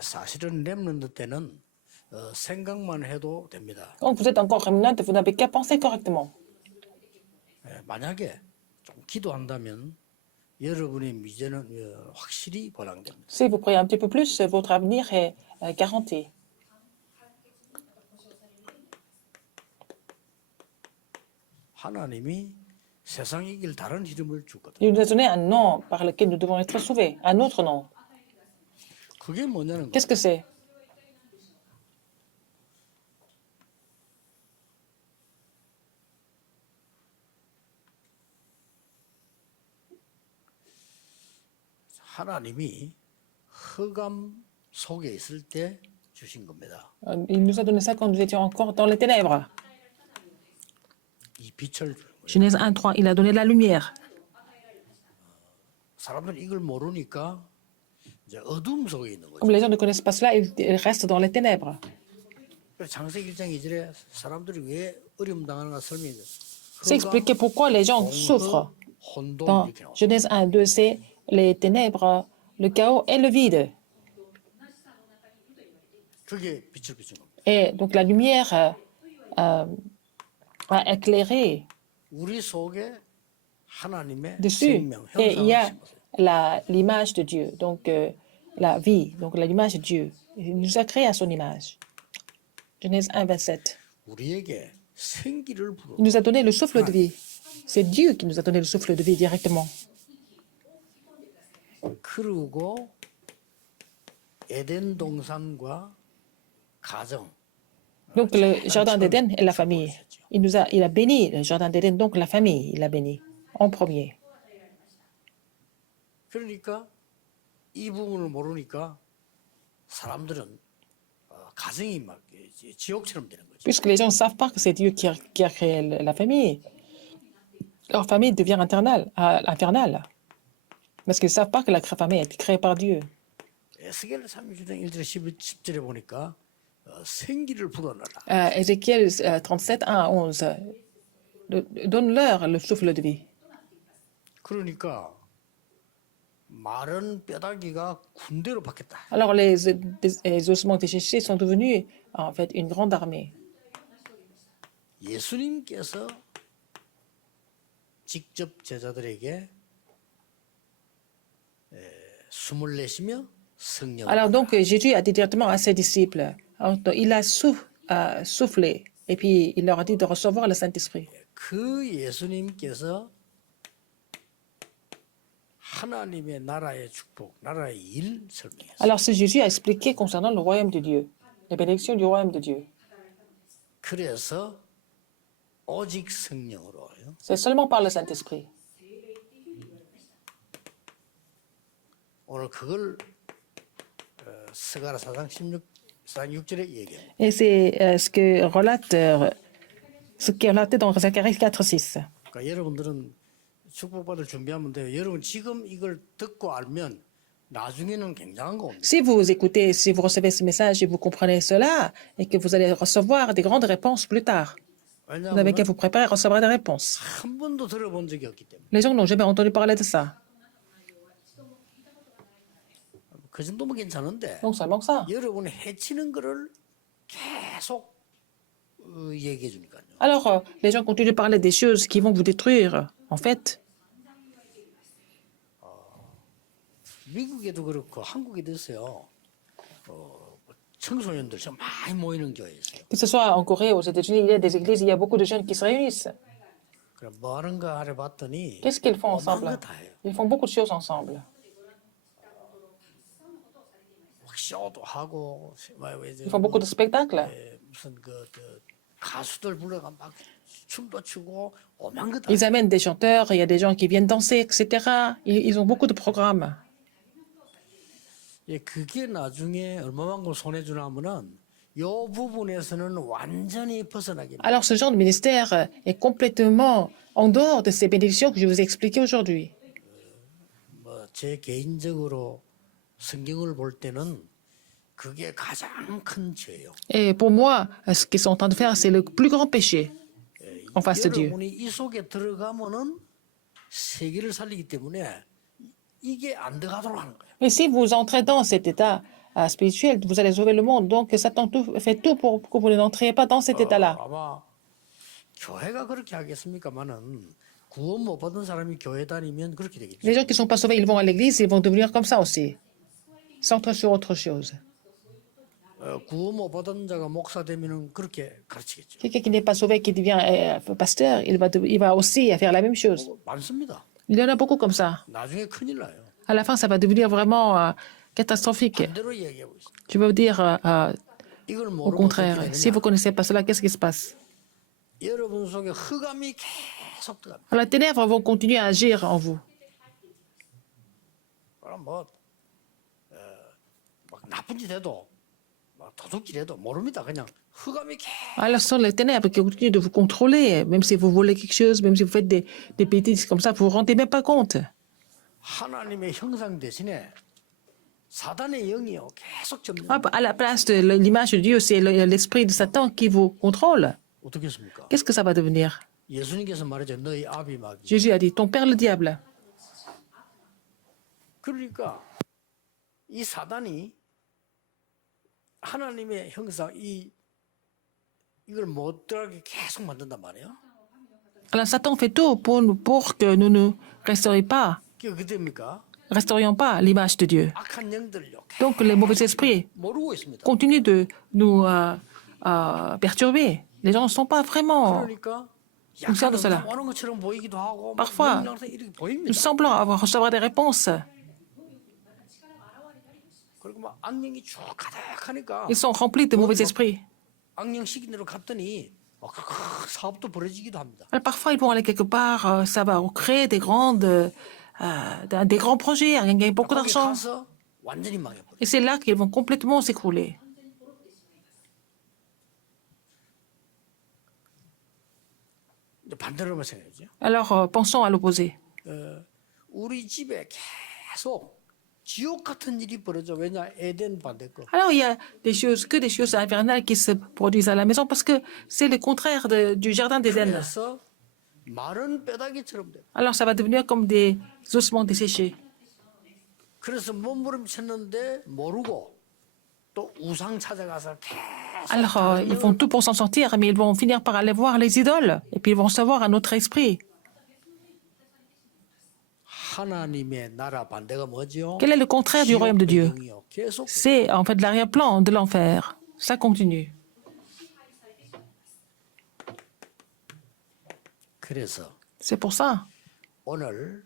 사실은 렘넌트 때는 생각만 해도 됩니다. Quand vous êtes encore remnant, vous n'avez qu'à penser correctement. 만약에 좀 기도한다면 여러분의 미래는 확실히 보장됩니다. Si vous priez un petit peu plus, votre avenir est garanti. 하나님이 세상 이길 다른 이름을 주거든. Il nous a donné un nom par lequel nous devons être sauvés, un autre nom. 그게 뭐냐는 Qu'est-ce 거예요. que c'est? 하나님이 흑암 속에 있을 때 주신 겁니다. Il nous a donné ça quand nous étions encore dans les ténèbres. 이 빛을 주는 거예요. Genèse 1:3, il a donné la lumière. 사람들은 이걸 모르니까 이제 어둠 속에 있는 거죠. Comme les gens ne connaissent pas cela, ils restent dans les ténèbres. 그래서 창세기 1장 2절에 사람들이 왜 어려움 당하는가 설명해요. C'est expliquer pourquoi les gens souffrent. 혼돈 Dans 이렇게 나와요. Genèse 1:2, c'est les ténèbres, le chaos et le vide. 그게 빛을 비춘 겁니다. Et donc la lumière a éclairé 우리 속에 하나님의 dessus. 생명, Et il y a 형상을 심었어요. l'image de Dieu, donc la vie, donc l'image de Dieu. Il nous a créé à son image. Genèse 1:27. 우리에게 생기를 불어. Il nous a donné le souffle de vie. C'est Dieu qui nous a donné le souffle de vie directement. 그리고 에덴 동산과 가정. Donc le jardin d'Éden et la famille. Il a béni le jardin d'Éden, donc la famille, il a béni en premier. 그러니까 이 부분을 모르니까 사람들은 가정이 막 지옥처럼 되는 거죠. Puisque les gens ne savent pas que c'est Dieu qui a créé la famille, leur famille devient infernale. Parce qu'ils ne savent pas que la famille a été créée par Dieu. 에스겔 36장 1절 10절에 보니까 생기를 불어넣어라. Ézéchiel 37, 1 à 11. Donne-leur le souffle de vie. 그러니까 마른 뼈다귀가 군대로 바뀌었다. Alors les ossements desséchés sont devenus en fait une grande armée. 예수님께서 직접 제자들에게 숨을 내쉬며 성령을 Alors donc Jésus a dit directement à ses disciples, alors, il a soufflé et puis il leur a dit de recevoir le Saint-Esprit. 그 예수님께서 하나님의 나라의 축복, 나라의 일 설명했어요. Alors ce Jésus a expliqué concernant le royaume de Dieu, les bénédictions du royaume de Dieu. 그래서 오직 성령으로요. C'est seulement par le Saint-Esprit. 오늘 그걸 스가랴 4장 6절에 얘기해요. Et c'est ce qui est relaté dans Zacharie 4:6. 그러니까 여러분들은 축복받을 준비하면 돼요. 여러분 지금 이걸 듣고 알면 나중에는 굉장한 거 옵니다. Si vous écoutez, si vous recevez ce message et vous comprenez cela, et que vous allez recevoir des grandes réponses plus tard, vous n'avez qu'à 왜냐하면 vous préparer à recevoir des réponses. 한 번도 들어본 적이 없기 때문에. Les gens n'ont jamais entendu parler de ça. 그 정도면 괜찮은데 Donc seulement ça. 여러분이 해치는 거를 계속 얘기해 주니까요. Alors, les gens continuent de parler des choses qui vont vous détruire. En fait, 미국에도 그렇고 한국에도 있어요. 청소년들 좀 많이 모이는 교회 있어요. que ce soit en Corée, aux États-Unis, il y a des églises, il y a beaucoup de jeunes qui se réunissent. 그래 뭐 하는가 하래 봤더니 Qu'est-ce qu'ils font 오만 ensemble? 거 다 해요. Ils font beaucoup de choses ensemble. 막 쇼도 하고 Ils font beaucoup de spectacles. 무슨 가수들 불러가 막 춤도 추고 오만 거 다. Ils amènent des chanteurs, il y a des gens qui viennent danser, etc. Ils ont beaucoup de programmes. 예, 그게 나중에 얼마만큼 손해 주나 하면은 요 부분에서는 완전히 벗어나게. Alors, ce genre de ministère est complètement en dehors de ces bénédictions que je vous ai expliquées aujourd'hui. 제 개인적으로 성경을 볼 때는 그게 가장 큰 죄예요. Et pour moi, ce qu'ils sont en train de faire, c'est le plus grand péché en face de Dieu. 여러분이 이 속에 들어가면은 세계를 살리기 때문에 이게 안 들어가도록 하는 거예요. Mais si vous entrez dans cet état, spirituel, vous allez sauver le monde. Donc Satan fait tout pour que vous n'entriez pas dans cet état-là. 아마 교회가 그렇게 하겠습니까마는 구원 못 받은 사람이 교회 다니면 그렇게 되겠죠. Les gens qui ne sont pas sauvés, ils vont à l'église, ils vont devenir comme ça aussi, centrés sur autre chose. 구원 못 받은 자가 목사 되면은 그렇게 가르치겠죠. Quelqu'un qui n'est pas sauvé, qui devient pasteur, il va aussi faire la même chose. 많습니다. Il y en a beaucoup comme ça. 나중에 큰일 나요. À la fin, ça va devenir vraiment catastrophique. 반대로 얘기하고 있어요. Je vais vous dire 이걸 au 모르고 어떻게 contraire. Si vous 되느냐. ne connaissez pas cela, qu'est-ce qui se passe? 여러분 속에 흑암이 계속 들어갑니다. Alors, les ténèbres vont continuer à agir en vous. 그럼 막 나쁜 짓 해도 막 도둑질 해도 모릅니다. 그냥 흑암이 계속 Alors, ce sont les ténèbres qui continuent de vous contrôler. Même si vous volez quelque chose, même si vous faites des bêtises comme ça, vous ne vous rendez même pas compte. 하나님의 형상 대신에 사단의 영이요 계속 점령. Hop, à la place de l'image de Dieu, c'est l'esprit de Satan qui vous contrôle. 어떻겠습니까? Qu'est-ce que ça va devenir? 예수님께서 말했죠. 너희 아비 마귀. Jésus a dit, ton père le diable. 그러니까 이 사단이 하나님의 형상 이걸 못 들어가게 계속 만든단 말이에요. Alors Satan fait tout pour que nous ne restaurions pas l'image de Dieu. 악한 영들요. Donc les mauvais esprits 모르고 있습니다. continuent de nous perturber. Les gens ne sont pas vraiment 그러니까 conscients de cela. 오는 것처럼 보이기도 하고 Parfois, 이렇게 보입니다. Nous semblons recevoir des réponses. 그리고 막 악령이 쭉 가득하니까 Ils sont remplis de mauvais esprits. 악령 시킨 대로 갔더니 사업도 벌어지기도 합니다. Alors, parfois, ils vont aller quelque part, ça va créer des grands projets, gagner beaucoup 거기 d'argent. 가서 완전히 망해버려. Et c'est là qu'ils vont complètement s'écrouler. 이제 반대로만 생각해야죠. Alors, pensons à l'opposé. 우리 집에 계속 지옥 같은 일이 벌어져. 왜냐? 에덴 반대 거. Alors, il y a des choses infernales qui se produisent à la maison parce que c'est le contraire du jardin d'Éden. 그래서 마른 뼈다귀처럼 돼. Alors, ça va devenir comme des ossements desséchés. 그래서 몸부림쳤는데 모르고 또 우상 찾아가서 계속 Alors, ils font tout pour s'en sortir, mais ils vont finir par aller voir les idoles. Et puis, ils vont recevoir un autre esprit. 하나님의 나라 반대가 뭐죠? Quel est le contraire du royaume de Dieu? 영이요. 계속 C'est en fait l'arrière-plan de l'enfer. Ça continue. 그래서 C'est pour ça. 오늘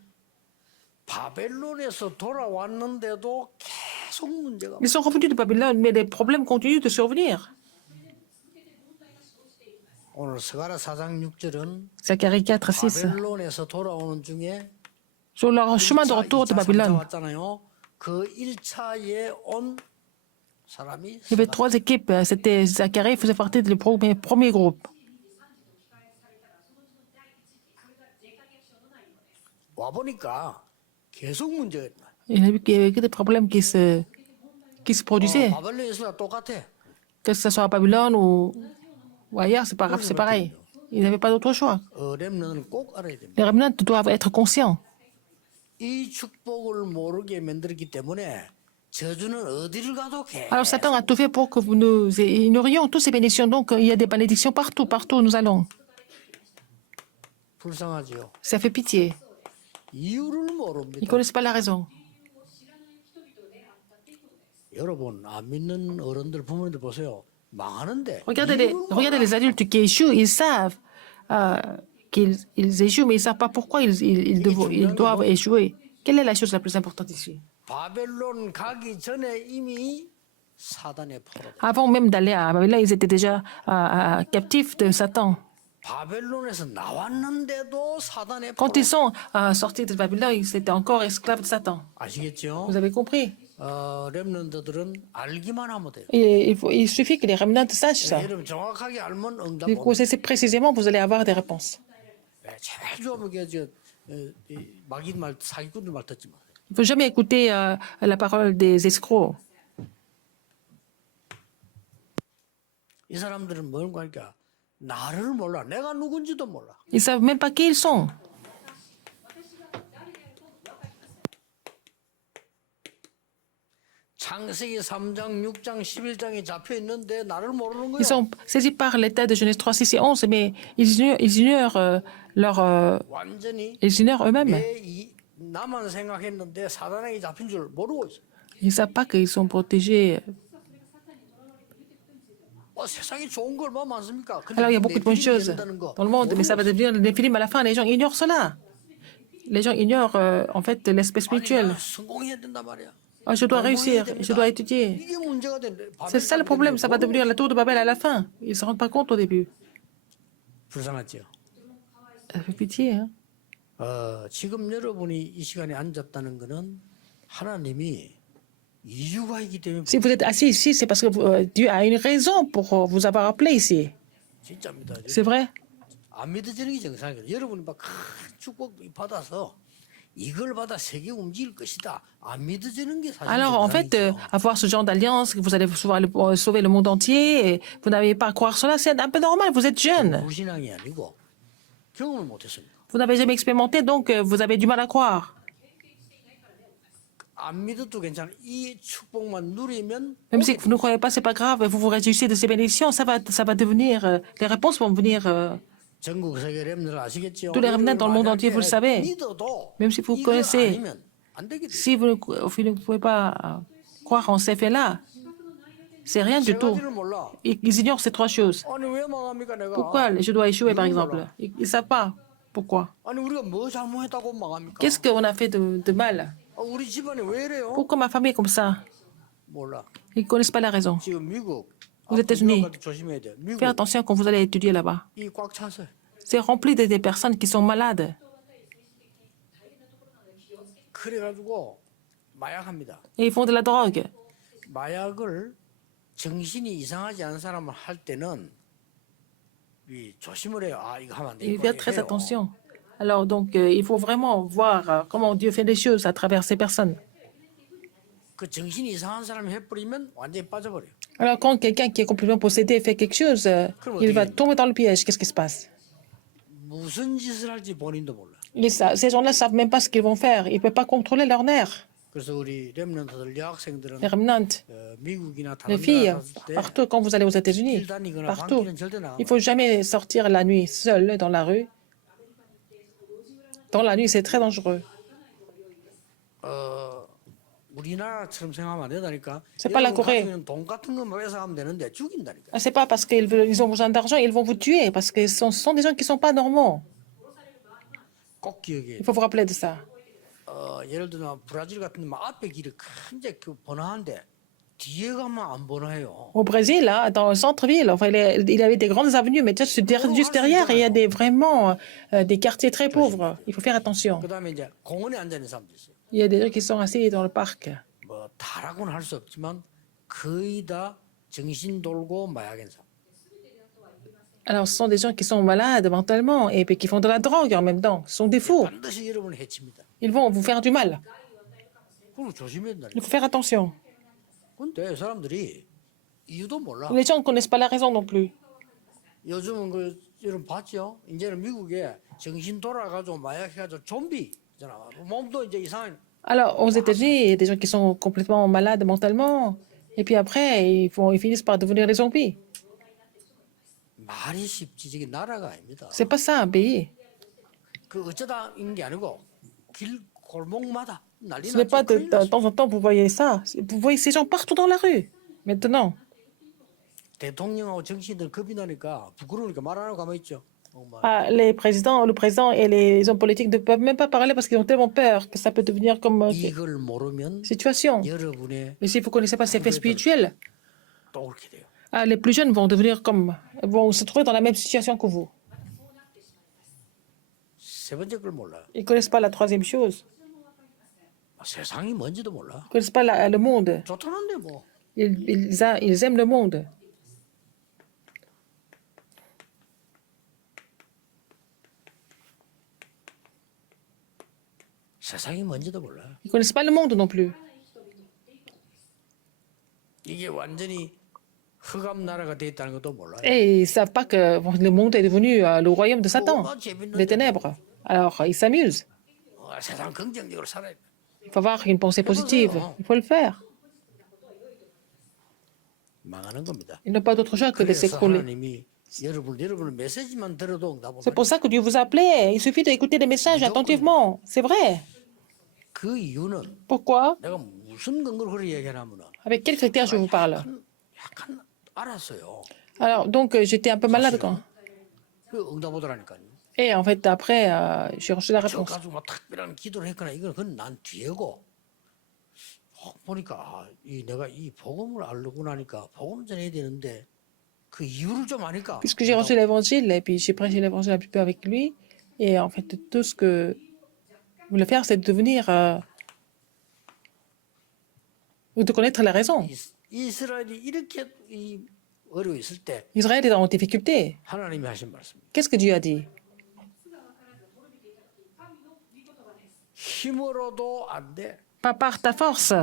바벨론에서 돌아왔는데도 계속 문제가 Ils sont revenus de Babylone, mais les problèmes continuent de survenir. 오늘 스가랴 4장 6절은 Zacharie 4, 6. 바벨론에서 돌아오는 중에 Sur leur chemin de retour de 1차, 2차, 3차 Babylone, 왔잖아요. 그 1차에 온 사람이 il y avait trois équipes. C'était Zacharie faisait partie du premier groupe. 와 보니까 계속 문제가 있다. Il y avait que des problèmes qui se produisaient. 바벨론에서랑 똑같아. Que ce soit à Babylone ou ailleurs, c'est pas grave, c'est pareil. Ils n'avaient pas d'autre choix. 렘넌은 꼭 알아야 됩니다. Les remnants doivent être conscients. 이 축복을 모르게 만들었기 때문에 저주는 어디를 가도 계속 Alors Satan a tout fait pour que nous ignorions toutes ces bénédictions. Donc il y a des bénédictions partout, partout où nous allons. 불쌍하지요. Ça fait pitié. 이유를 Ils ne 모릅니다. connaissent pas la raison. 여러분 안 믿는 어른들 부모님들 보세요. 망하는데 Regardez les adultes qui échouent, ils savent qu'ils échouent, mais ils ne savent pas pourquoi ils doivent échouer. Quelle est la chose la plus importante ici? 바벨론 가기 전에 이미 사단의 포로. Avant même d'aller à Babylone, ils étaient déjà captifs de Satan. 바벨론에서 나왔는데도 사단의 Quand 포로. ils sont sortis de Babylone, ils étaient encore esclaves de Satan. 아시겠죠? Vous avez compris? 렘넌트들은 알기만 하면 돼요. Il suffit que les remnants sachent ça. 여러분 정확하게 알면 응답 Si vous 옵니다. connaissez précisément, vous allez avoir des réponses. 제일 좋으면 마귀 말 사기꾼들 말 듣지 마세요. Il ne faut jamais écouter la parole des escrocs. 이 사람들은 뭔가 하니까 나를 몰라. 내가 누군지도 몰라. Ils ne savent même pas qui ils sont. 창세기 3장, 6장, 11장에 잡혀 있는데 나를 모르는 Ils 거야. sont saisis par l'état de Genèse 3, 6 et 11, mais ils ignorent, 완전히 ils ignorent eux-mêmes. 나만 생각했는데 사단에게 잡힌 줄 모르고 있어. Ils ne savent pas qu'ils sont protégés. 세상에 좋은 거 얼마나 많습니까? 근데 Alors, il y a beaucoup de bonnes 네필림이 choses 된다는 거 dans le monde, mais ça va 모르고 있어. devenir le néphilim à la fin. Les gens ignorent cela. Les gens ignorent, en fait, l'aspect 아니, spirituel. 나 성공해야 된단 말이야. Ah, je dois 공부해야 réussir, 됩니다. je dois étudier. 이게 문제가 된대. C'est ça le problème, ça va devenir la tour de Babel à la fin. Ils ne se rendent pas compte au début. 불쌍하죠. Ça fait pitié, hein? 지금 여러분이 이 시간에 앉았다는 거는 하나님이 이유가 있기 때문에 Si vous êtes assis ici, c'est parce que Dieu a une raison pour vous avoir appelé ici. 진짜입니다. C'est vrai? 안 믿어지는 게 정상이에요. 여러분이 막 큰 축복 받아서 이걸 받아 세계 움직일 것이다. 안 믿어지는 게 사실 Alors, en fait, 정상이죠. avoir ce genre d'alliance, que vous allez sauver le monde entier, et vous n'avez pas à croire cela, c'est un peu normal, vous êtes jeune. 불신앙이 아니고 경험을 못했습니다. Vous n'avez jamais expérimenté, donc vous avez du mal à croire. 안 믿어도 괜찮아. 이 축복만 누리면 Même si vous ne croyez pas, c'est pas grave, vous vous réjouissez de ces bénédictions, ça va devenir, les réponses vont venir, 전국 세계 렘들 아시겠죠? tous les remnants dans le monde entier, vous le savez. 믿어도 Même si vous 이거 connaissez, 아니면 안 되게 돼. si vous ne pouvez pas croire en ces faits-là, c'est rien du 세 tout. 가지를 몰라. Ils ignorent ces trois choses. 아니 왜 망합니까 내가? Pourquoi je dois échouer, par exemple? Ils ne savent pas. Pourquoi? 아니 우리가 뭐 잘못했다고 망합니까? Qu'est-ce qu'on a fait de mal? 우리 집안이 왜 이래요? Pourquoi ma famille est comme ça? 몰라. Ils ne connaissent pas la raison. 지금 미국 aux États-Unis. 앞으로 조심해야 돼. 미국 Faites attention quand vous allez étudier là-bas. 이 꽉 찼어요. C'est rempli de des personnes qui sont malades. 그래가지고 마약합니다. Et ils font de la drogue. 마약을 정신이 이상하지 않은 사람을 할 때는 이 조심을 해요. 아 이거 하면 안 돼. Il 이거 fait très 해요. attention. Alors donc, il faut vraiment voir comment Dieu fait les choses à travers ces personnes. 그 정신이 이상한 사람이 해버리면 완전히 빠져버려요. Alors quand quelqu'un qui est complètement possédé fait quelque chose, il va tomber dans le piège. Qu'est-ce qui se passe? 무슨 짓을 할지 본인도 몰라. Ces gens-là ne savent même pas ce qu'ils vont faire. Ils ne peuvent pas contrôler leurs nerfs. 그래서 우리 렘넌트들 여학생들은 Les remnants, 미국이나 les 다른 filles, 나라 갔을 때 partout, quand vous allez aux États-Unis, 길 다니거나 partout, 밤길은 절대 나가면 il ne faut jamais sortir la nuit seul dans la rue. Dans la nuit, c'est très dangereux. 우리나라처럼 생각하면 안 된다니까. C'est pas la 여러분 Corée. 가지고 있는 돈 같은 것만 뺏어가면 되는데 죽인다니까. Ce n'est pas parce qu'ils ont besoin d'argent, ils vont vous tuer, parce que ce sont des gens qui ne sont pas normaux. 꼭 기억해. Il faut vous rappeler de ça. 예를 들면 브라질 같은 데만 앞에 길이 큰데 그 번화한데 뒤에 가면 안 번화해요. Au Brésil, là, dans le centre-ville, enfin, il avait des grandes avenues, mais juste derrière, il y a vraiment des quartiers très pauvres. Il faut faire attention. 그다음에 이제 공원에 앉아 있는 사람도 있어요. Il y a des gens qui sont assis dans le parc. 뭐 다라고는 할 수 없지만 거의 다 정신 돌고 마약인 사람. Alors, ce sont des gens qui sont malades mentalement et puis qui font de la drogue en même temps. Ce sont des fous. 반드시 여러분을 해칩니다. Ils vont vous faire du mal. 그걸 조심해야 된다. Il faut faire attention. 근데 사람들이 이유도 몰라. Les gens ne connaissent pas la raison non plus. 요즘은 그 여러분 봤죠? 이제는 미국에 정신 돌아가지고 마약해가지고 좀비잖아. 몸도 이제 이상해. Alors, aux États-Unis, il y a des gens qui sont complètement malades mentalement. Et puis après, ils finissent par devenir des zombies. 말이 쉽지 저게 나라가 아닙니다. C'est pas ça, un pays. 그 어쩌다 있는 게 아니고 길 골목마다 난리 Ce n'est pas 났지. de temps en temps vous voyez ça. Vous voyez ces gens partout dans la rue. Maintenant, 대통령하고 정치인들 겁이 나니까 부끄러우니까 말 안 하고 가만히 있죠. le président et les hommes politiques ne peuvent même pas parler parce qu'ils ont tellement peur que ça peut devenir comme 이걸 모르면 situation. 여러분의 Mais si vous ne connaissez pas ces faits spirituels, 또 그렇게 돼요. les plus jeunes vont vont se trouver dans la même situation que vous. 세 번째 걸 몰라요. Ils ne connaissent pas la troisième chose. 세상이 뭔지도 몰라. Ils ne connaissent pas le monde. 좋다는데 뭐. Ils aiment le monde. 세상이 뭔지도 몰라. Ils ne connaissent pas le monde non plus. 이게 완전히 흑암 나라가 돼 있다는 것도 몰라요. Et ils ne savent pas que le monde est devenu le royaume de Satan, 뭐가 재밌는데 les ténèbres. Alors, ils s'amusent. 세상 긍정적으로 살아야 돼. Il faut avoir une pensée positive. Il faut le faire. 망하는 겁니다. Ils n'ont pas d'autre choix que de 그래서 s'écrouler. 하나님이 여러분의 메시지만 들어도 응답을 C'est pour ça que Dieu vous appelait. Il suffit d'écouter les messages attentivement. C'est vrai. 그 이유는 Pourquoi? 내가 무슨 근거로 그렇게 얘기하냐면은 Avec quels critères je vous parle? 약간 알았어요. Alors, donc, j'étais un peu malade quand. 그 응답 오더라니까요. Et en fait, après, j'ai reçu la 저 réponse. 가지고 막 특별한 기도를 했거나 이건 그건 난 뒤에고 보니까 내가 이 복음을 알고 나니까 복음 전해야 되는데 그 이유를 좀 아니까 Puisque j'ai reçu l'évangile et puis j'ai prêché l'évangile un petit peu avec lui. Et en fait, tout ce que je voulais faire, c'est de devenir. Ou de connaître la raison. 이스라엘이 이렇게 어려워 있을 때 Israël est en difficulté. 하나님이 하신 말씀. Qu'est-ce que Dieu a dit? 힘으로도 안 돼. Pas par ta force,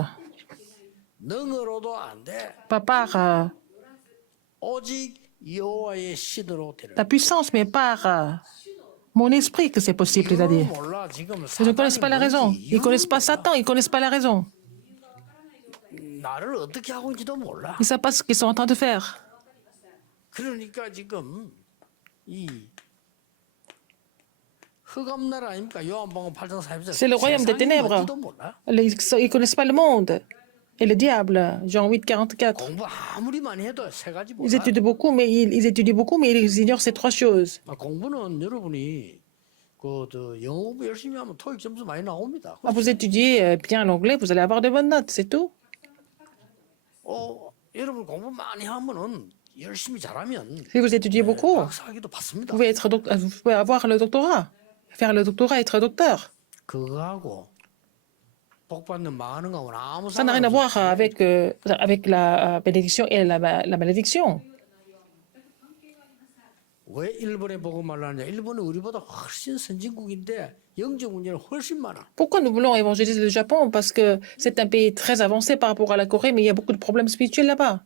능으로도 안 돼. pas par 오직 여호와의 신으로 되는. ta puissance, mais par mon esprit que c'est possible, il a dit. 몰라 지금 Ils ne connaissent pas la raison. Ils ne connaissent pas Satan, ils ne connaissent pas la raison. 나를 어떻게 하고 있는지도 몰라. Ils ne savent pas ce qu'ils sont en train de faire. 그러니까 지금 이 흑암나라 아닙니까? 요한복음 8장 4절에 C'est le royaume des ténèbres. Ils ne connaissent pas le monde. Et le diable, Jean 8, 44. 공부 아무리 많이 해도 세 가지 Ils 몰라. étudient beaucoup, mais ils étudient beaucoup, mais ils ignorent ces trois choses. 공부는 여러분이 그 영어 공부 열심히 하면 토익 점수 많이 나옵니다. Vous étudiez bien l'anglais, vous allez avoir de bonnes notes, c'est tout. 여러분 공부 많이 하면은 열심히 잘하면 Si vous étudiez beaucoup, 박사학위도 받습니다. vous pouvez avoir le doctorat, faire le doctorat, être docteur. 그거하고 복 받는 많은 거하고는 아무 Ça n'a rien à voir 상관없어요. avec la bénédiction et la malédiction. 왜 일본에 복음을 하느냐? 일본은 우리보다 훨씬 선진국인데 영적 문제는 훨씬 많아. Pourquoi nous voulons évangéliser le Japon? Parce que c'est un pays très avancé par rapport à la Corée, mais il y a beaucoup de problèmes spirituels là-bas.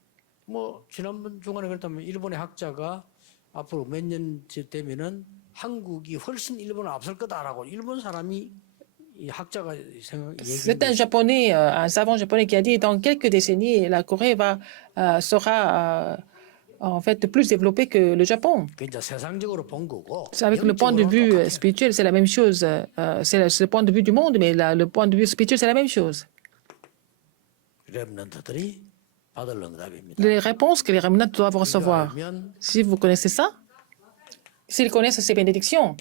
뭐 지난번 중간에 그랬다면 일본의 학자가 앞으로 몇 년 되면은 한국이 훨씬 일본을 앞설 거다라고 일본 사람이 이 학자가 C'est un Japonais, un savant japonais qui a dit dans quelques décennies, la Corée sera en fait plus développée que le Japon. 이제 세상적으로 본 거고. Avec le point de vue spirituel, c'est la même chose. C'est le point de vue du monde, mais le point de vue spirituel, c'est la même chose. 렘넌트들이 받을 응답입니다. Les réponses que les remnants doivent recevoir. Si vous connaissez ça, s'ils connaissent ces bénédictions,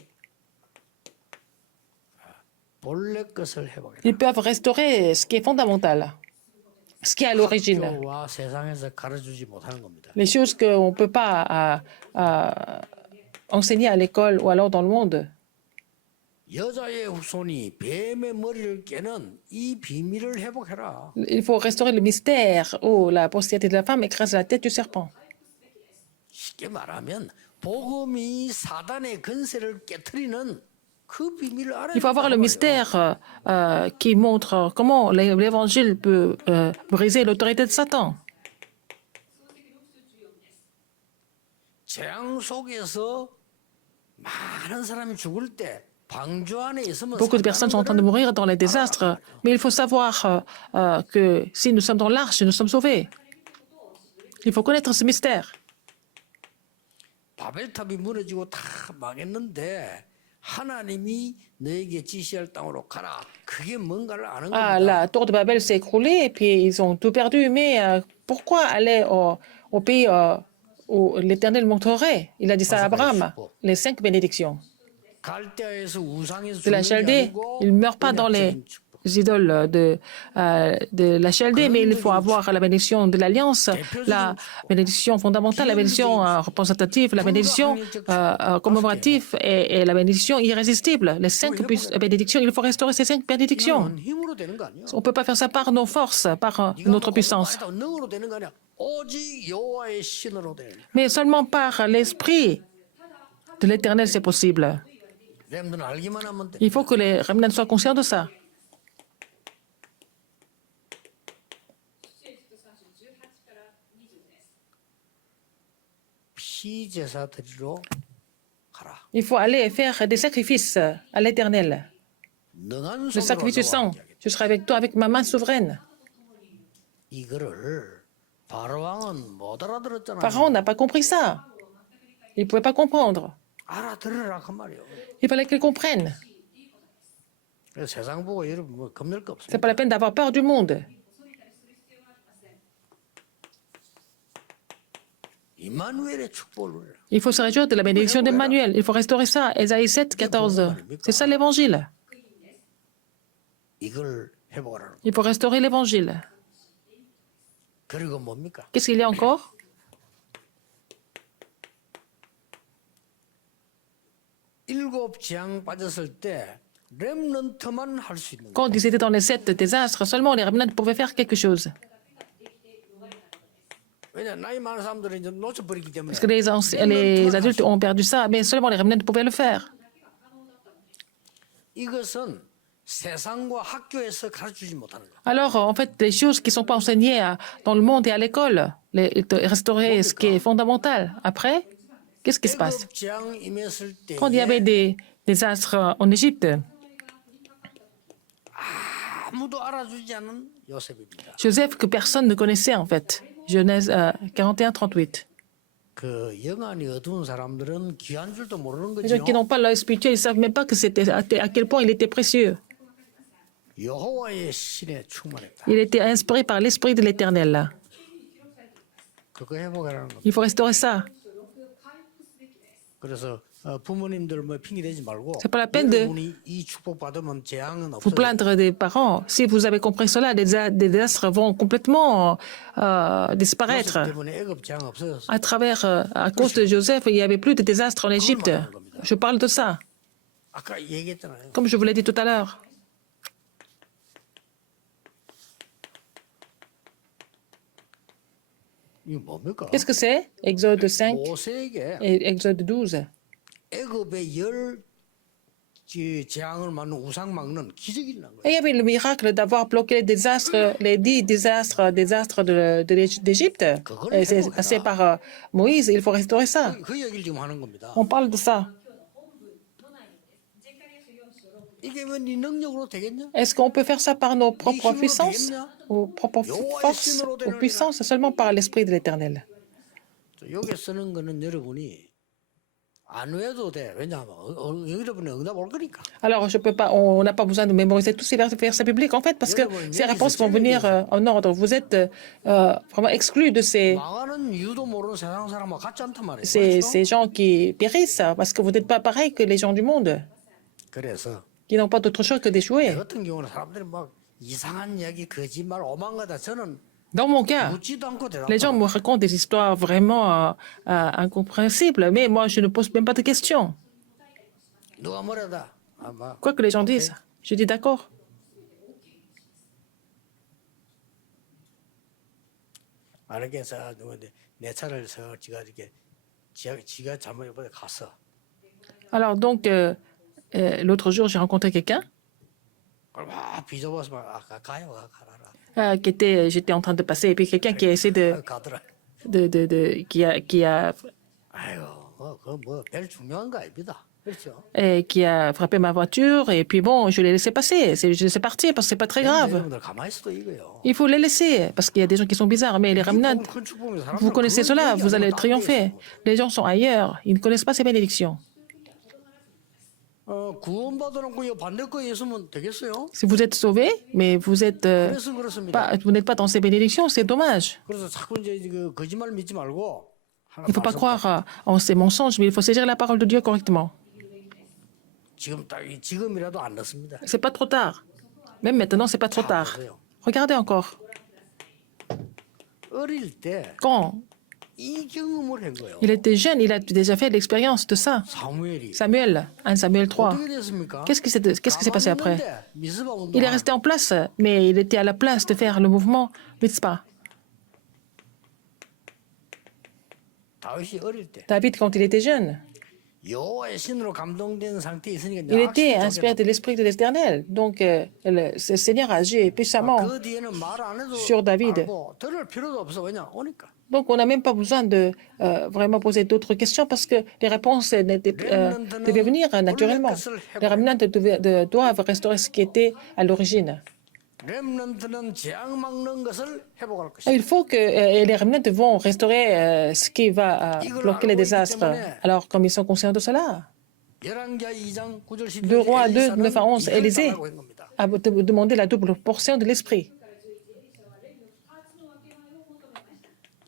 본래 것을 회복해라. ils peuvent restaurer ce qui est fondamental, ce qui est à l'origine. 학교와 세상에서 가르쳐주지 못하는 겁니다. Les choses qu'on ne peut pas enseigner à l'école ou alors dans le monde. 여자의 후손이 뱀의 머리를 깨는 이 비밀을 회복해라. Il faut restaurer le mystère où la postérité de la femme écrase la tête du serpent. 쉽게 말하면 복음이 사단의 근세를 깨트리는 그 비밀을 알아야 Il faut avoir le 된다는 mystère qui montre comment l'évangile peut briser l'autorité de Satan. 재앙 속에서 많은 사람이 죽을 때 방주 안에 있으면 Beaucoup de personnes sont en train de mourir dans les désastres, mais il faut savoir que si nous sommes dans l'arche, nous sommes sauvés. Il faut connaître ce mystère. 바벨탑이 무너지고 다 망했는데 하나님이 너에게 지시할 땅으로 가라. 그게 뭔가를 아는 Ah, 겁니다. la tour de Babel s'est écroulée et puis ils ont tout perdu. Mais pourquoi aller au pays où l'Éternel montrerait? Il a dit ça à Abraham, les 5 bénédictions. 갈대아에서 우상에서 De la 죽는 게 Chaldée, 아니고 il ne meurt pas dans les 언약적인 축복. idoles de la Chaldée, mais il faut avoir la bénédiction de l'Alliance, la bénédiction fondamentale, la bénédiction représentative, la bénédiction commémorative et la bénédiction irrésistible. Les 5 bénédictions, il faut restaurer ces 5 bénédictions. 이거는 힘으로 되는 거 아니야? On ne peut pas faire ça par nos forces, par notre puissance, 능으로 되는 거 아니야? 오직 여호와의 신으로 되는. mais seulement par l'Esprit de l'Éternel, c'est possible. 렘들은 알기만 하면 돼. Il faut que les remnants soient conscients de ça. 피제사 드리러 가라. Il faut aller faire des sacrifices à l'Éternel. 능한 Le 손으로 sacrifice du sang. 너와 함께 하겠다. Je serai avec toi avec ma main souveraine. 이거를 바로 왕은 못 알아들었잖아요. Pharaon n'a pas compris ça. Il ne pouvait pas comprendre. 알아들으라 그 말이요. Il fallait qu'il comprenne. 그래서 세상 보고 여러분 뭐 겁낼 거 Ce 없습니다. n'est pas la peine d'avoir peur du monde. 이마누엘의 축복을 누려라. Il faut se réjouir de la bénédiction d'Emmanuel. Il faut restaurer ça. Ésaïe 7, 14. C'est ça l'évangile. 이걸 회복하라는 거. Il faut restaurer l'évangile. 그리고 뭡니까? Qu'est-ce qu'il y a encore? 일곱 재앙 빠졌을 때 렘넌트만 할 수 있는 거. Quand ils étaient dans les 7 désastres, seulement les remnants pouvaient faire quelque chose. 왜냐 나이 많은 사람들은 이제 놓쳐버리기 때문에. Parce que les adultes ont perdu ça, mais seulement les remnants pouvaient le faire. 이것은 세상과 학교에서 가르치지 못하는 거. Alors, en fait, les choses qui ne sont pas enseignées dans le monde et à l'école, restaurer ce qui est fondamental. Après, qu'est-ce qui se passe? 애굽 재앙 임했을 때 Quand il y avait des désastres en Égypte, 아무도 알아주지 않은 요셉입니다. Joseph, que personne ne connaissait en fait. Genèse 41, 38. 그 영안이 어두운 사람들은 귀한 줄도 모르는 Les gens 거죠. qui n'ont pas l'œil spirituel, ils ne savent même pas que c'était à quel point il était précieux. 여호와의 신에 충만했다. Il était inspiré par l'Esprit de l'Éternel. Là. 그거 회복하라는 겁니다. Il faut restaurer ça. 그래서 부모님들 뭐 핑계 대지 말고 C'est pas la peine de 여러분이 이 축복 받으면 재앙은 vous 없어요. plaindre des parents. Si vous avez compris cela, des désastres vont complètement disparaître. 요셉 때문에 애굽 재앙 없어졌어. À travers, à cause de Joseph, il n'y avait plus de désastres en Égypte. Je parle de ça, 아까 얘기했잖아요. comme je vous l'ai dit tout à l'heure. 이게 뭡니까? Qu'est-ce que c'est? Exode 5 모세에게 et Exode 12. 애굽의 재앙을 막는 우상 막는 기적이 일어난 거예요. Et il y avait le miracle d'avoir bloqué les désastres, les 10 désastres d'Égypte. Et c'est par Moïse, il faut restaurer ça. 그 얘기를 지금 하는 겁니다. On parle de ça. 이게 왜 네 능력으로 되겠냐? Est-ce qu'on peut faire ça par nos propres puissances, ou propres forces, ou puissances, seulement par l'Esprit de l'Éternel? 여기 쓰는 거는 여러분이 안 외워도 돼. 왜냐하면 여러분의 응답 올 거니까. Alors, je peux pas, on n'a pas besoin de mémoriser tous ces versets bibliques, en fait, parce que ces réponses vont venir en ordre. Vous êtes vraiment exclus de 망하는 이유도 모르는 세상 사람과 같지 않단 말이에요. ces gens qui périssent, parce que vous n'êtes pas pareil que les gens du monde, 그래서 qui n'ont pas d'autre chose que d'échouer. 저 같은 경우는 사람들이 막 이상한 이야기, 거짓말, 오만 거다. 저는 Dans mon cas, 묻지도 않고 les gens me racontent des histoires vraiment incompréhensibles, mais moi, je ne pose même pas de questions. 누가 뭐라다. Quoi que les gens disent, je dis d'accord. 만약에 내 차를 지가 이렇게 지가 잘못해보다 갔어. Alors donc, l'autre jour, j'ai rencontré quelqu'un 막 비좁아서 막 가요, 가라. j'étais en train de passer, et puis quelqu'un qui a essayé 가더라. qui a 아이고, 별 중요한 거 아닙니다. 그렇죠? qui a frappé ma voiture, et puis bon, je l'ai laissé passer. Je l'ai laissé partir parce que c'est pas très grave. 여러분들 가만히 있어도 이거요. Il faut les laisser, parce qu'il y a des gens qui sont bizarres, mais les remnants, 큰 축복이 사람들 vous connaissez 그걸 cela, 얘기 vous 안 allez 하고 딴 데 triompher. 있어. Les gens sont ailleurs, ils ne connaissent pas ces bénédictions. 구원받아놓고 이 반대 거에 있으면 되겠어요? Si vous êtes sauvé, mais vous êtes 그래서 그렇습니다. vous n'êtes pas dans ces bénédictions, c'est dommage. 그래서 자꾸 이제 그 거짓말 믿지 말고 하나 Il ne faut pas 말씀 croire en ces mensonges, mais il faut saisir la parole de Dieu correctement. 지금이라도 안 늦습니다. C'est pas trop tard. Même maintenant, c'est pas trop tard. Regardez encore. 어릴 때 Quand 이 경험을 한 거예요. il était jeune, il a déjà fait l'expérience de ça. 사무엘이 Samuel, 1 Samuel 3. 어떻게 됐습니까? Qu'est-ce qui s'est passé après? 미스바 운동. Il est resté en place, mais il était à la place de faire le mouvement Mitzpah. 다윗이 어릴 때 David, quand il était jeune, 여호와의 신으로 감동된 상태에 있으니까 il était inspiré de l'Esprit de l'Éternel. Donc, le Seigneur a agi puissamment. 그 뒤에는 말 안 해도 sur David. 알고 들을 필요도 없어. 왜냐 오니까. Donc, on n'a même pas besoin de vraiment poser d'autres questions parce que les réponses devaient venir naturellement. Les remnants doivent restaurer ce qui était à l'origine. 렘넌트는 재앙 막는 것을 회복할 것이다. Il faut que les remnants vont restaurer ce qui va bloquer les désastres. Alors, comme ils sont conscients de cela, 열왕기하 2장 9절 10절 2 Rois 2, 9 à 11, 이걸 Élisée 달라고 한 겁니다. a demandé la double portion de l'esprit.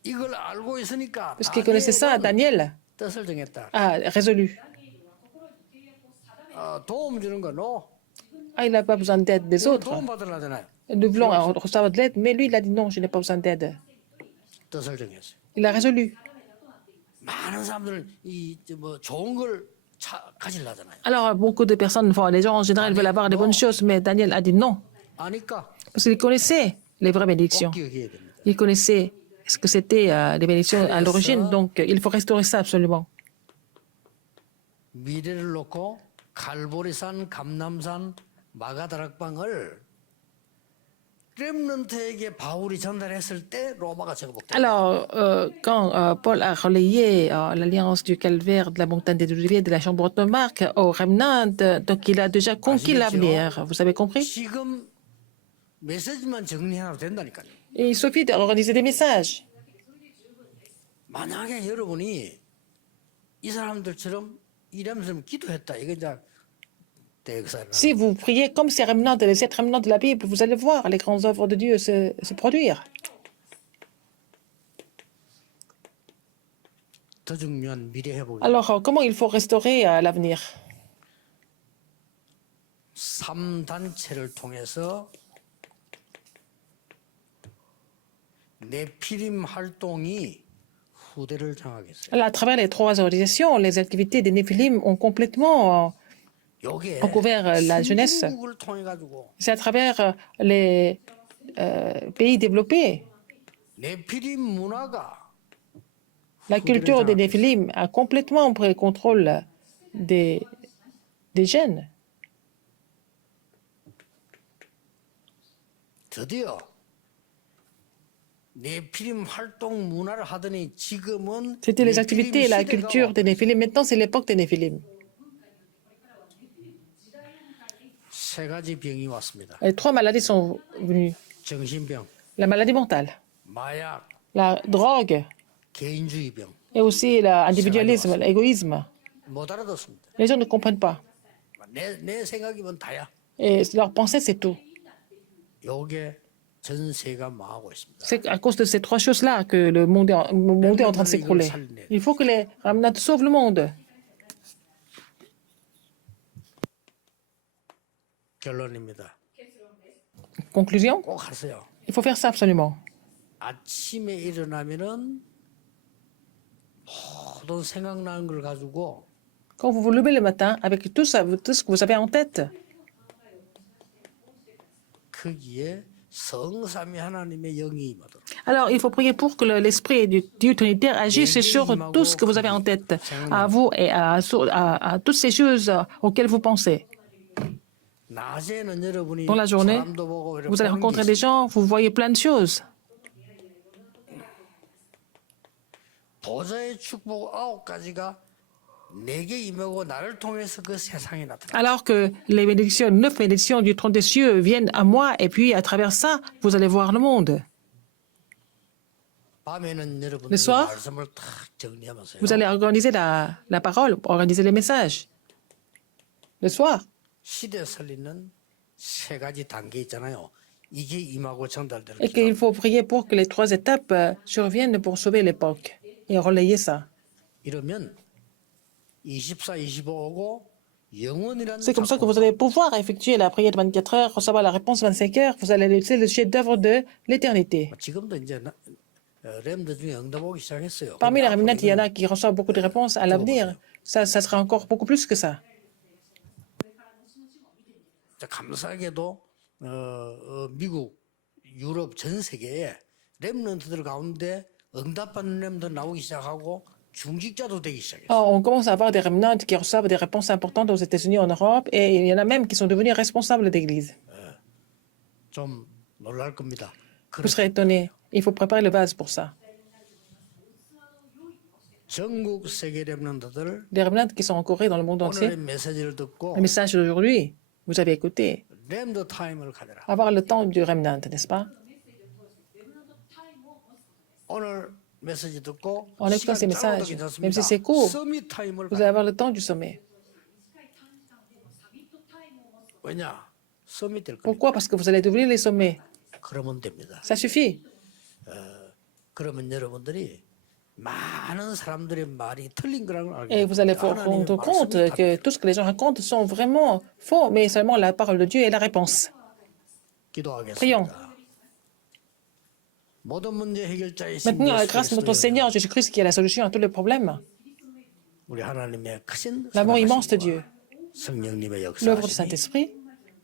이걸 알고 있으니까 Parce qu'il connaissait ça, Daniel 뜻을 정했다. a résolu. 도움 주는 거 no. Ah, il n'a pas besoin d'aide des autres. 도움 받으려잖아요. Nous voulons recevoir de l'aide, mais lui, il a dit non, je n'ai pas besoin d'aide. 뜻을 정했어요. Il a résolu. 많은 사람들은 이뭐 좋은 걸 가지려잖아요. Alors, beaucoup de personnes, enfin, les gens en général veulent avoir des bonnes choses, mais Daniel a dit non. 아니까 Parce qu'il connaissait les vraies bénédictions. 꼭 기억해야 됩니다. Il connaissait ce que c'était les bénédictions à l'origine, donc il faut restaurer ça absolument. 미래를 놓고 갈보리산, 감남산, 마가다락방을 렘넌트에게 바울이 전달했을 때 로마가 정복됐다. Alors, quand Paul a relayé l'alliance du calvaire, de la montagne des Oliviers, de la chambre de Marc au remnant, donc il a déjà conquis l'avenir. Vous avez compris? 지금 메시지만 정리해도 된다니까요. Et il suffit d'organiser des messages. 만약에 여러분이 이 사람들처럼 이러면서 기도했다. 이거 이제 대역사를. Si vous priez comme ces remnants, les 7 remnants de la Bible, vous allez voir les grandes œuvres de Dieu se produire. 더 중요한 미래 회복. Alors, comment il faut restaurer l'avenir? 3단체를 통해서 네피림 활동이 후대를 장악했어요. Alors, à travers les 3 organisations, les activités des Néphilim ont complètement 요게 recouvert la jeunesse. 신주국을 통해 가지고 C'est à travers les pays développés. 네피림 문화가 La culture des Néphilim a complètement pris le contrôle des jeunes. 드디어 네피림 활동 문화를 하더니 지금은 C'était les activités et la 시대가 culture des Néphilim. Maintenant, c'est l'époque des Néphilim. 세 가지 병이 왔습니다. Les 3 maladies sont venues. 정신병, La maladie mentale, 마약, la drogue 개인주의병. et aussi l'individualisme, l'égoïsme. 못 알아듣습니다. Les gens ne comprennent pas. 내 생각이면 다야. Et leur pensée, c'est tout. 요게 전 세계가 망하고 있습니다. C'est à cause de ces 3 choses-là que le monde est en train de s'écrouler. Il faut que les remnants sauvent le monde. 결론입니다. Conclusion, 꼭 하세요. il faut faire ça absolument. 아침에 일어나면은 모든 생각나는 걸 가지고 Quand vous vous levez le matin, avec tout ça, tout ce que vous avez en tête, 거기에 성삼위 하나님의 영이 임하도록. alors il faut prier pour que l'esprit du Dieu Trinitaire agisse sur tout ce que vous avez en tête, à vous et à toutes ces choses auxquelles vous pensez. 낮에는 여러분이 Dans la journée, 사람도 보고 vous allez rencontrer des gens, vous voyez plein de choses. 보좌의 축복 9가지가 내게 임하고 나를 통해서 그 세상에 나타나. Alors que les bénédictions, 9 bénédictions du trône des cieux viennent à moi, et puis à travers ça, vous allez voir le monde. 밤에는 여러분들 Le soir, 말씀을 탁 정리하면서요. vous allez organiser la parole, organiser les messages. Le soir, 시대 살리는 세 가지 단계 있잖아요. 이게 임하고 전달되는 et qu'il faut prier pour que les 3 étapes surviennent pour sauver l'époque et relayer ça. 이러면 24, 25 오고 영원이라는 C'est comme ça que vous allez pouvoir effectuer la prière de 24 heures, recevoir la réponse 25 heures, vous allez laisser le chef-d'œuvre de l'éternité. 지금도 이제 렘들 중에 응답 오기 시작했어요. Parmi les remnants, il y en a qui reçoivent beaucoup de réponses à l'avenir. Ça sera encore beaucoup plus que ça. 감사하게도 미국, 유럽 전 세계에 렘넌트들 가운데 응답받는 렘들 나오기 시작하고 중직자도 되기 시작했어요. On commence à avoir des remnants qui reçoivent des réponses importantes aux États-Unis, en Europe, et il y en a même qui sont devenus responsables d'église. 좀 놀랄 겁니다. Vous serez étonnés. Il faut préparer le vase pour ça. 전국 세계 렘넌트들 Des remnants qui sont encourus dans le monde entier. 오늘의 메시지를 듣고 Le message d'aujourd'hui, vous avez écouté. 렘더 타임을 가져라. avoir le temps du remnant, n'est-ce pas? 오늘 메시지 듣고 En écoutant ces 시간이 짧아도 messages, même si 괜찮습니다. c'est court, 서밋 타임을 vous allez 가져라. avoir le temps du sommet. 왜냐? 서밋 될 거니까. Pourquoi? Parce que vous allez devenir les sommets. 그러면 됩니다. Ça suffit. 그러면 여러분들이 많은 사람들의 말이 틀린 거라는 걸 알게 Et vous allez 됩니다. vous 하나님의 rendre compte 말씀이 que 답이에요. tout ce que les gens racontent sont vraiment faux, mais seulement la parole de Dieu est la réponse. 기도하겠습니다. 모든 문제 해결자이신 Maintenant, 예수 grâce à notre 그리스도의 Seigneur Jésus-Christ qui est la solution à tous les problèmes, 우리 하나님의 크신 l'amour immense de Dieu, 선하심과 성령님의 l'œuvre du 역사하심이 Saint-Esprit,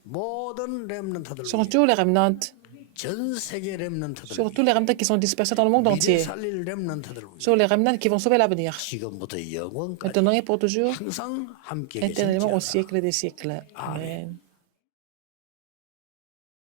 모든 렘넌트들 sur tous les remnants, 전 세계 렘넌트들 sur tous les remnants qui sont dispersés dans le monde 미래 entier, 살릴 렘넌트들 sur les remnants qui vont sauver l'avenir, 지금부터 영원까지 maintenant et pour toujours, 항상 함께 éternellement au 계실지어다. siècle des siècles. Amen.